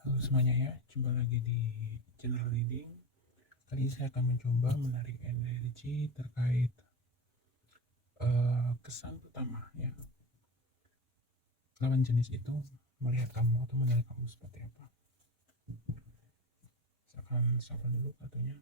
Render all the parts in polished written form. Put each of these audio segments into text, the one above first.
Halo semuanya ya, jumpa lagi di channel reading. Kali ini saya akan mencoba menarik energi terkait kesan pertama ya. Lawan jenis itu melihat kamu atau menilai kamu seperti apa. Saya akan sapa dulu kartunya.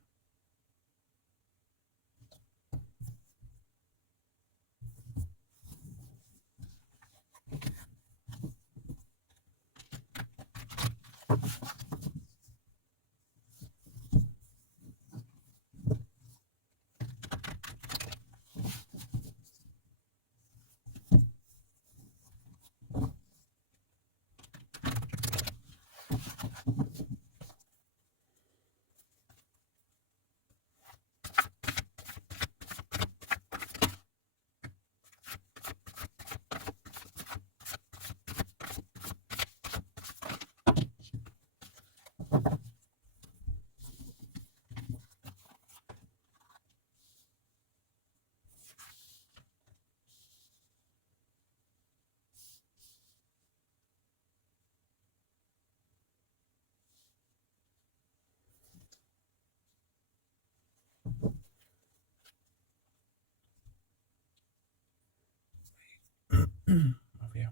Maaf ya,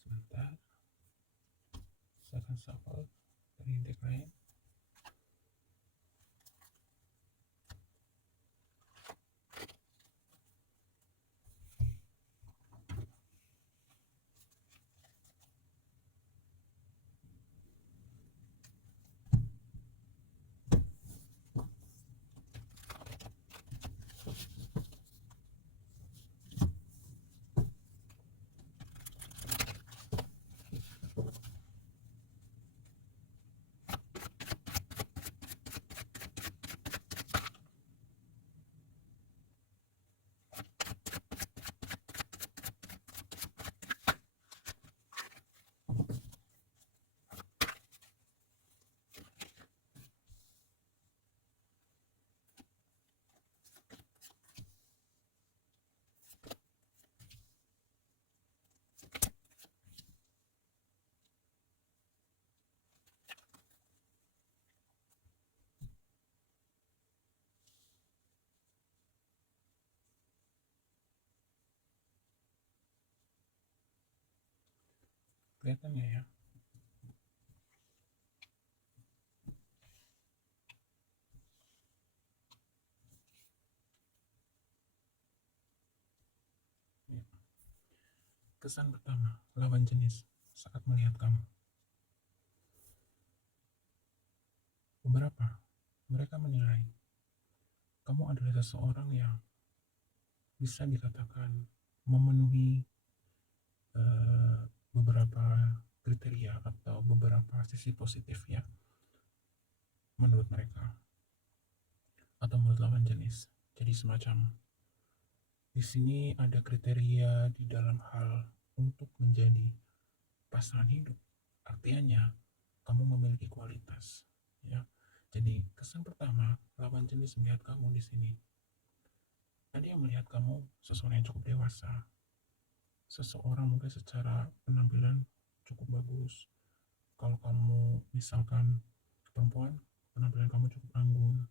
sebentar. Saya akan sapa dari deck lain. Kelihatan ya. Kesan pertama, lawan jenis saat melihat kamu. Beberapa mereka menilai kamu adalah seseorang yang bisa dikatakan memenuhi beberapa kriteria atau beberapa sisi positif ya menurut mereka atau menurut lawan jenis. Jadi semacam di sini ada kriteria di dalam hal untuk menjadi pasangan hidup. Artinya kamu memiliki kualitas ya. Jadi kesan pertama lawan jenis melihat kamu di sini. Ada yang melihat kamu seseorang yang cukup dewasa, seseorang mungkin secara penampilan cukup bagus. Kalau kamu misalkan perempuan, penampilan kamu cukup anggun,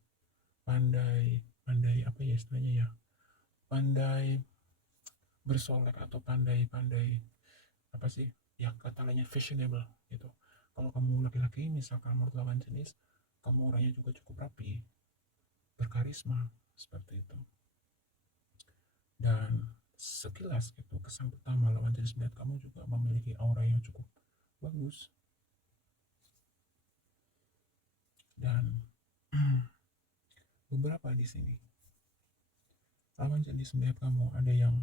pandai pandai apa ya istilahnya ya, pandai bersolek atau pandai apa sih ya, kata lainnya fashionable gitu. Kalau kamu laki-laki misalkan menurut lawan jenis, kamu orangnya juga cukup rapi, berkarisma seperti itu. Dan sekilas gitu kesan pertama lawan jenis melihat kamu juga memiliki aura yang cukup bagus. Dan beberapa di sini lawan jenis melihat kamu ada yang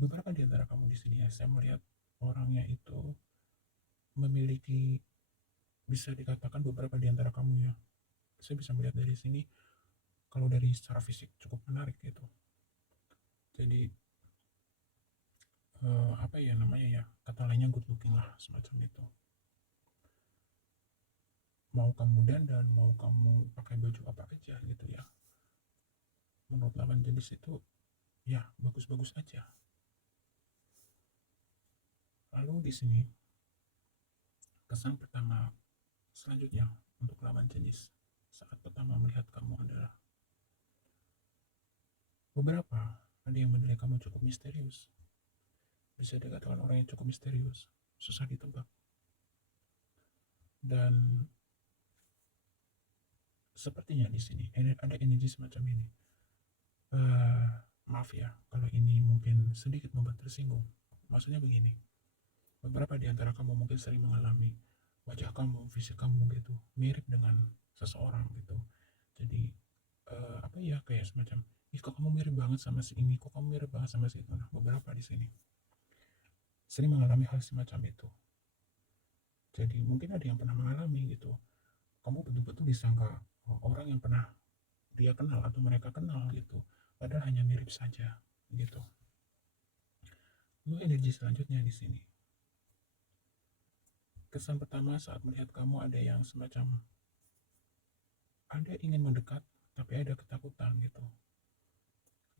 beberapa di antara kamu di sini ya, saya melihat orangnya itu memiliki, bisa dikatakan beberapa di antara kamu ya, saya bisa melihat dari sini kalau dari secara fisik cukup menarik gitu. Jadi apa ya namanya ya, kata lainnya good looking lah semacam itu. Mau kamu dandan, mau kamu pakai baju apa aja gitu ya, menurut lawan jenis itu ya bagus-bagus aja. di sini kesan pertama selanjutnya untuk lawan jenis saat pertama melihat kamu adalah beberapa ada yang menilai kamu cukup misterius. Bisa dikatakan orang yang cukup misterius, susah ditebak. Dan sepertinya di sini ada energi semacam ini. Maaf ya, kalau ini mungkin sedikit membuat tersinggung. Maksudnya begini, beberapa di antara kamu mungkin sering mengalami wajah kamu, fisik kamu gitu, mirip dengan seseorang gitu. Jadi, apa ya, kayak semacam, ih kok kamu mirip banget sama si ini, kok kamu mirip banget sama si itu. Nah, beberapa di sini sering mengalami hal semacam itu. Jadi mungkin ada yang pernah mengalami gitu. Kamu betul-betul disangka orang yang pernah dia kenal atau mereka kenal gitu. Padahal hanya mirip saja gitu. Lalu energi selanjutnya di sini. Kesan pertama saat melihat kamu ada yang semacam ada ingin mendekat tapi ada ketakutan gitu.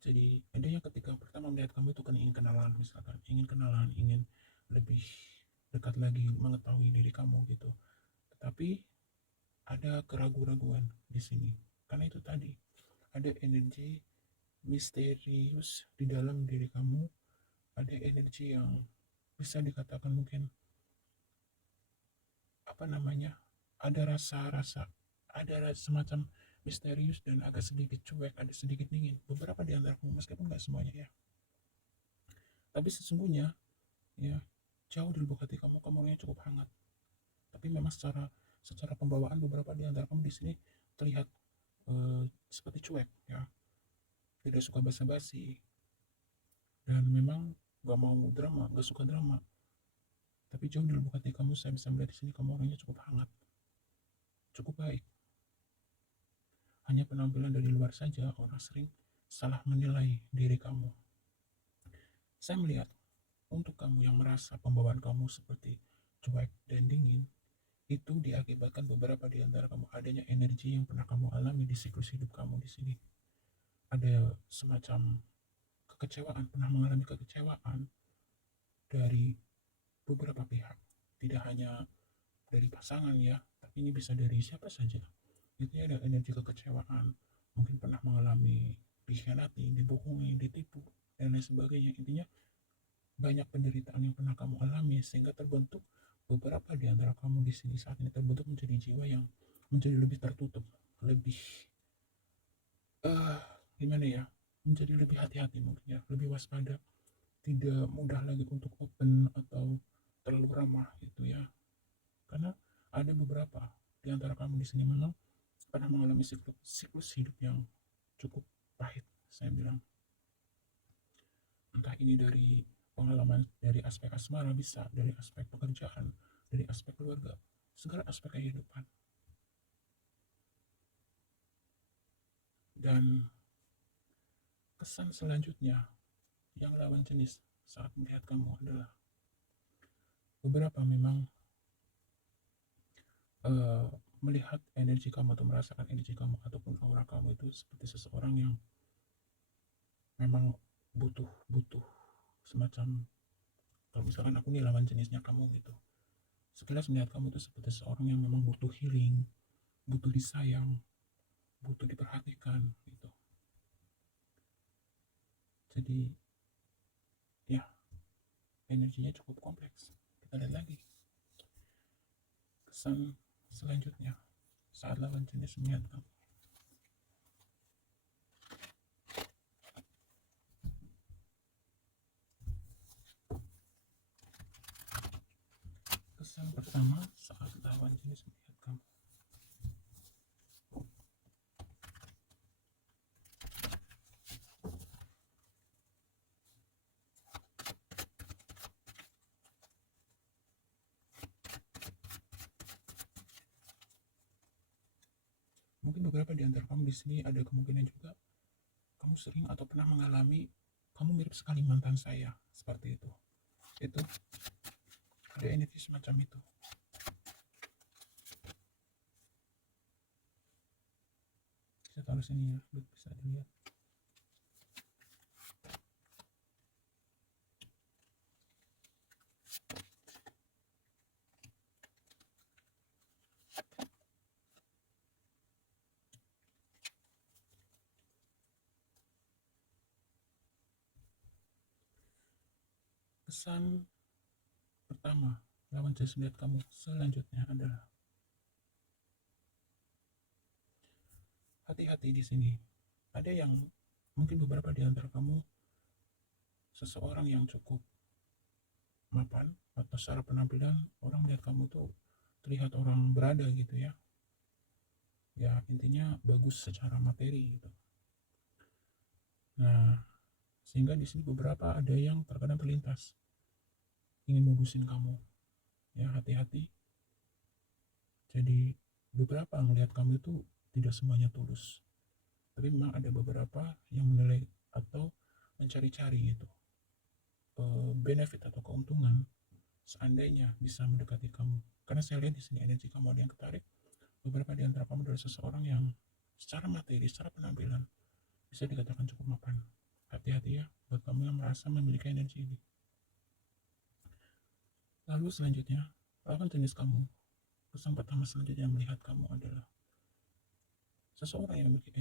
Jadi ada yang ketika pertama melihat kamu itu kan ingin kenalan, misalkan ingin kenalan, ingin lebih dekat lagi mengetahui diri kamu gitu. Tetapi ada keraguan-raguan di sini karena itu tadi ada energi misterius di dalam diri kamu, ada energi yang bisa dikatakan mungkin apa namanya, ada rasa-rasa, ada semacam misterius dan agak sedikit cuek, ada sedikit dingin. Beberapa di antara kamu, meskipun nggak semuanya ya. Tapi sesungguhnya ya jauh di lubuk hati kamu, kamu orangnya cukup hangat. Tapi memang secara pembawaan beberapa di antara kamu di sini terlihat seperti cuek ya, tidak suka basa-basi dan memang gak mau drama, gak suka drama. Tapi jauh di lubuk hati kamu saya bisa melihat di sini kamu orangnya cukup hangat, cukup baik. Hanya penampilan dari luar saja orang sering salah menilai diri kamu. Saya melihat untuk kamu yang merasa pembawaan kamu seperti cuek dan dingin, itu diakibatkan beberapa di antara kamu adanya energi yang pernah kamu alami di siklus hidup kamu di sini. Ada semacam kekecewaan, pernah mengalami kekecewaan dari beberapa pihak. Tidak hanya dari pasangan ya, tapi ini bisa dari siapa saja. Itu ada energi kekecewaan, mungkin pernah mengalami dikhianati, dibohongi, ditipu, dan lain sebagainya. Intinya banyak penderitaan yang pernah kamu alami sehingga terbentuk beberapa di antara kamu di sini saat ini terbentuk menjadi jiwa yang menjadi lebih tertutup, lebih gimana ya, menjadi lebih hati-hati mungkin ya, lebih waspada, tidak mudah lagi untuk open atau terlalu ramah gitu ya. Karena ada beberapa di antara kamu di sini memang pernah mengalami siklus hidup yang cukup pahit, saya bilang. Entah ini dari pengalaman dari aspek asmara, bisa dari aspek pekerjaan, dari aspek keluarga, segala aspek kehidupan. Dan kesan selanjutnya yang lawan jenis saat melihat kamu adalah beberapa memang melihat energi kamu atau merasakan energi kamu ataupun aura kamu itu seperti seseorang yang memang butuh semacam, kalau misalkan aku nih lawan jenisnya kamu gitu, sekilas melihat kamu itu seperti seseorang yang memang butuh healing, butuh disayang, butuh diperhatikan gitu. Jadi ya energinya cukup kompleks. Kita lihat lagi kesan selanjutnya saat lawan jenis melihat kamu. Kesan pertama saat lawan jenis melihat kamu. Mungkin beberapa di antara kamu di sini ada kemungkinan juga kamu sering atau pernah mengalami kamu mirip sekali mantan saya, seperti itu. Itu ada energi semacam itu. Saya taruh sini ya, bisa dilihat. kesan pertama lawan jenis melihat kamu selanjutnya adalah hati-hati di sini. Ada yang mungkin beberapa di antara kamu seseorang yang cukup mapan atau secara penampilan orang melihat kamu tuh terlihat orang berada gitu ya. Ya intinya bagus secara materi gitu. Nah, sehingga di sini beberapa ada yang terkadang terlintas ingin bagusin kamu. Ya hati-hati. Jadi beberapa melihat kamu itu tidak semuanya tulus. Tapi memang ada beberapa yang menilai atau mencari-cari gitu benefit atau keuntungan seandainya bisa mendekati kamu. Karena saya lihat di sini energi kamu ada yang ketarik. Beberapa di antara kamu adalah seseorang yang secara materi, secara penampilan bisa dikatakan cukup mapan. Hati-hati ya buat kamu yang merasa memiliki energi ini. Lalu selanjutnya, lawan jenis kamu. Kesan pertama selanjutnya yang melihat kamu adalah seseorang yang memiliki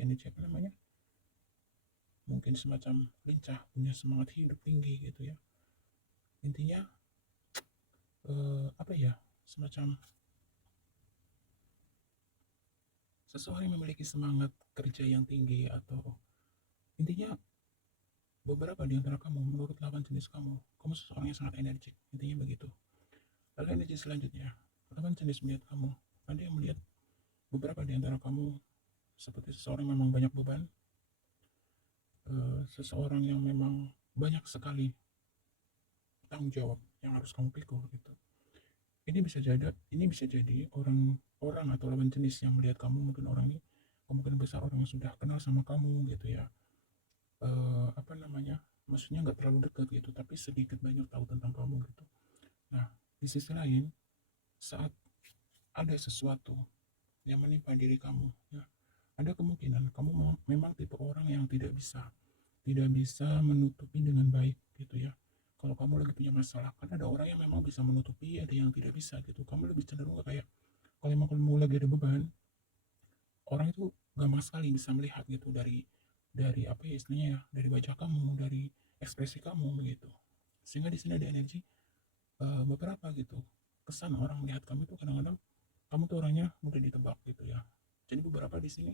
energi apa namanya? Mungkin semacam lincah, punya semangat hidup tinggi gitu ya. Intinya apa ya? Semacam seseorang yang memiliki semangat kerja yang tinggi atau intinya beberapa di antara kamu menurut lawan jenis kamu seseorang yang sangat energik, intinya begitu. Lalu energi selanjutnya, lawan jenis melihat kamu, ada yang melihat beberapa di antara kamu seperti seseorang yang memang banyak beban, seseorang yang memang banyak sekali tanggung jawab yang harus kamu pikul gitu. Ini bisa jadi orang atau lawan jenis yang melihat kamu, mungkin orang ini kemungkinan besar orang yang sudah kenal sama kamu gitu ya. Apa namanya? Maksudnya nggak terlalu dekat gitu, tapi sedikit banyak tahu tentang kamu gitu. Nah, di sisi lain, saat ada sesuatu yang menimpa diri kamu, ya, ada kemungkinan kamu memang tipe orang yang tidak bisa menutupi dengan baik gitu ya. Kalau kamu lagi punya masalah, kan ada orang yang memang bisa menutupi, ada yang tidak bisa gitu. Kamu lebih cenderung kayak kalau memang kamu lagi ada beban, orang itu gampang sekali bisa melihat gitu dari apa ya istilahnya ya, dari wajah kamu, dari ekspresi kamu begitu. Sehingga di sini ada energi beberapa gitu. Kesan orang melihat kamu itu kadang-kadang kamu tuh orangnya mudah ditebak gitu ya. Jadi beberapa di sini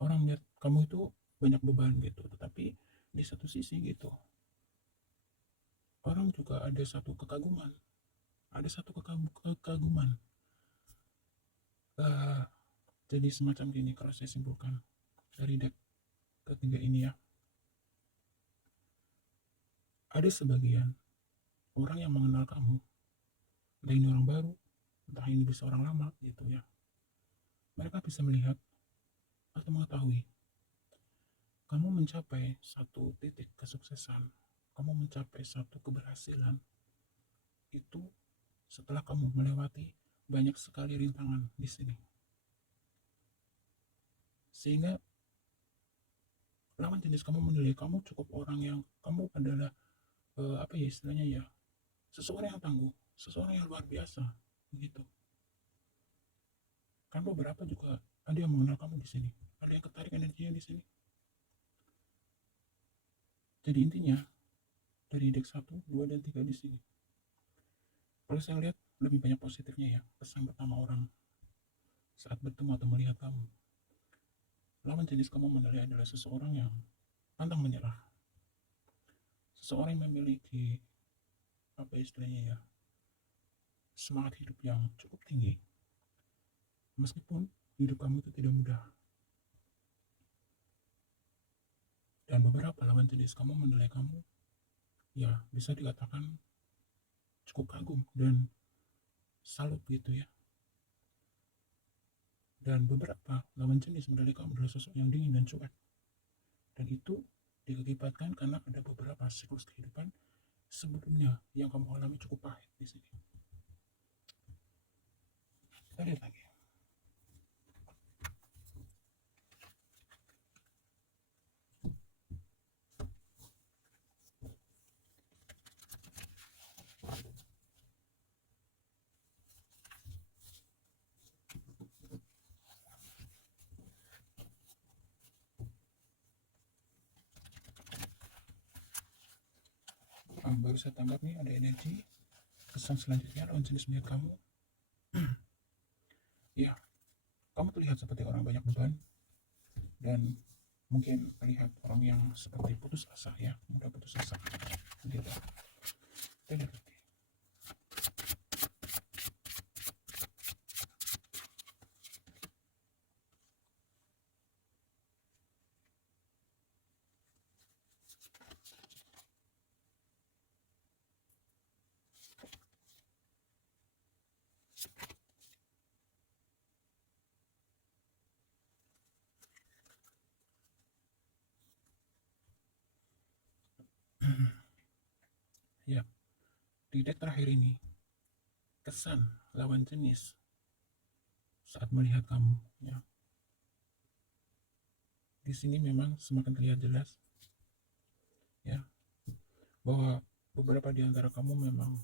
orang melihat kamu itu banyak beban gitu, tetapi di satu sisi gitu orang juga ada satu kekaguman, kekaguman. uh, jadi semacam gini kalau saya simpulkan dari deck ketiga ini ya, ada sebagian orang yang mengenal kamu, entah ini orang baru, entah ini bisa orang lama gitu ya, mereka bisa melihat atau mengetahui kamu mencapai satu titik kesuksesan, kamu mencapai satu keberhasilan itu setelah kamu melewati banyak sekali rintangan di sini. Sehingga lawan jenis kamu menilai kamu cukup orang yang kamu adalah apa ya istilahnya ya, seseorang yang tangguh, seseorang yang luar biasa begitu. Kan beberapa juga ada yang mengenal kamu di sini, ada yang ketarik energinya di sini. Jadi intinya dari deck 1, 2, dan 3 di sini, kalau saya lihat lebih banyak positifnya ya. Kesan pertama orang saat bertemu atau melihat kamu, lawan jenis kamu menilai adalah seseorang yang pantang menyerah, seseorang yang memiliki apa istilahnya ya, semangat hidup yang cukup tinggi meskipun hidup kamu itu tidak mudah. Dan beberapa lawan jenis kamu menilai kamu ya bisa dikatakan cukup kagum dan salut gitu ya. Dan beberapa lawan jenis menilai kamu adalah sosok yang dingin dan cuek, dan itu diakibatkan karena ada beberapa siklus kehidupan sebelumnya yang kamu alami cukup pahit di sini. Kita lihat lagi. baru saya tangkap nih ada energi. Kesan selanjutnya lawan jenis melihat kamu, ya, kamu terlihat seperti orang banyak beban dan mungkin terlihat orang yang seperti putus asa, ya, mudah putus asa gitu. Terlihat. Ya, di deck terakhir ini, kesan lawan jenis saat melihat kamu, ya, di sini memang semakin terlihat jelas, ya, bahwa beberapa di antara kamu memang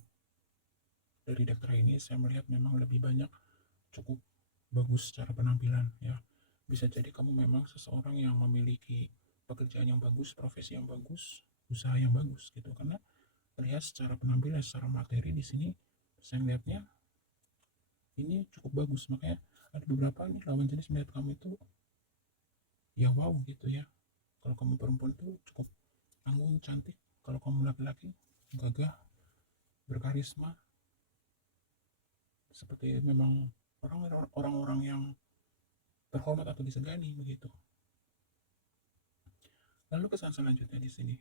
dari deck terakhir ini saya melihat memang lebih banyak cukup bagus secara penampilan, ya. Bisa jadi kamu memang seseorang yang memiliki pekerjaan yang bagus, profesi yang bagus, usaha yang bagus gitu, karena terlihat secara penampilan, secara materi di sini saya melihatnya ini cukup bagus. Makanya ada beberapa nih lawan jenis melihat kamu itu ya wow gitu, ya. Kalau kamu perempuan tuh cukup anggun, cantik. Kalau kamu laki-laki, gagah, berkarisma, seperti memang orang-orang yang terhormat atau disegani begitu. Lalu kesan selanjutnya di sini,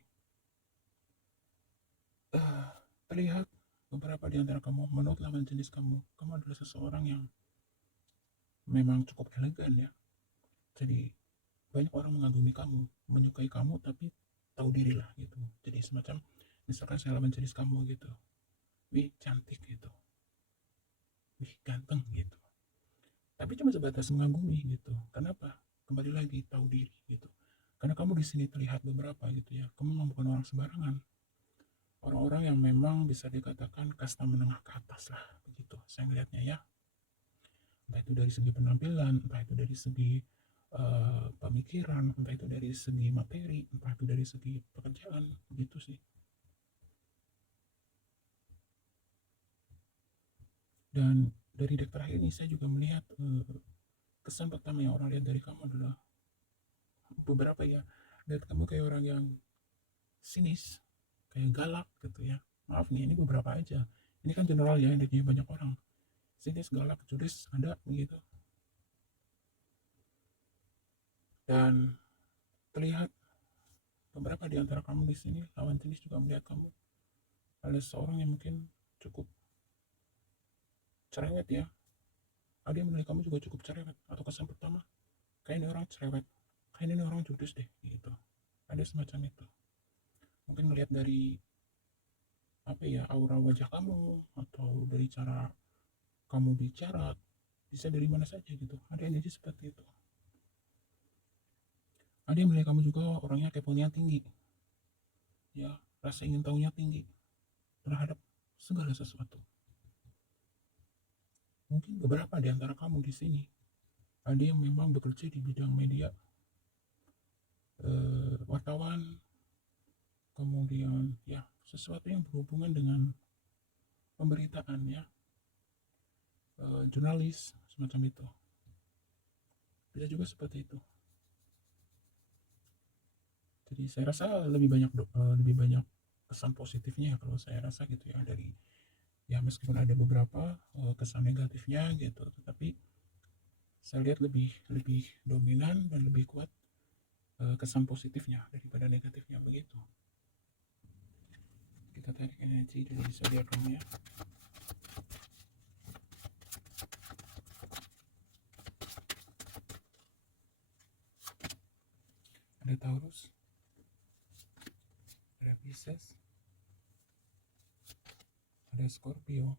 terlihat beberapa di antara kamu, menurut lawan jenis kamu adalah seseorang yang memang cukup elegan, ya. Jadi banyak orang mengagumi kamu, menyukai kamu, tapi tahu diri lah gitu. Jadi semacam misalkan saya lawan jenis kamu gitu, wih cantik gitu, wih ganteng gitu, tapi cuma sebatas mengagumi gitu. Kenapa? Kembali lagi tahu diri gitu. Karena kamu di sini terlihat beberapa gitu, ya, kamu memang bukan orang sembarangan, orang-orang yang memang bisa dikatakan kasta menengah ke atas lah begitu saya melihatnya, ya. Entah itu dari segi penampilan, entah itu dari segi pemikiran, entah itu dari segi materi, entah itu dari segi pekerjaan, begitu sih. Dan dari deck terakhir ini saya juga melihat kesan pertama yang orang lihat dari kamu adalah beberapa, ya, lihat kamu kayak orang yang sinis, kayak galak gitu, ya. Maaf nih, ini beberapa aja. Ini kan general, ya, decknya banyak orang. Sinis, galak, judes, ada begitu. Dan terlihat beberapa di antara kamu di sini lawan jenis juga melihat kamu ada seorang yang mungkin cukup cerewet, ya. Ada yang menilai kamu juga cukup cerewet, atau kesan pertama kayak ini orang cerewet, kayak ini orang judes deh gitu. Ada semacam itu. Mungkin melihat dari apa ya, aura wajah kamu atau dari cara kamu bicara, bisa dari mana saja gitu. Ada yang jadi seperti itu. Ada yang menilai kamu juga orangnya keponya tinggi, ya, rasa ingin tahunya tinggi terhadap segala sesuatu. Mungkin beberapa di antara kamu di sini ada yang memang bekerja di bidang media, wartawan, kemudian ya sesuatu yang berhubungan dengan pemberitaan, ya, jurnalis semacam itu. Bisa juga seperti itu. Jadi saya rasa lebih banyak kesan positifnya, kalau saya rasa gitu, ya, dari, ya, meskipun ada beberapa kesan negatifnya gitu, tetapi saya lihat lebih lebih dominan dan lebih kuat kesan positifnya daripada negatifnya begitu. Kita tarik energi dari zodiak kamu, ya. Ada Taurus, ada Pisces, ada Scorpio,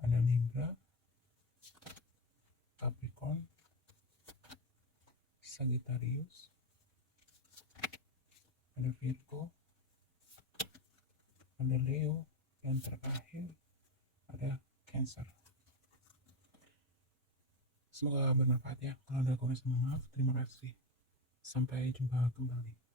ada Libra, Capricorn, Sagittarius, ada Virgo, ada Leo, dan terakhir ada Cancer. Semoga bermanfaat, ya. Kalau ada kurang, maaf. Terima kasih. Sampai jumpa kembali.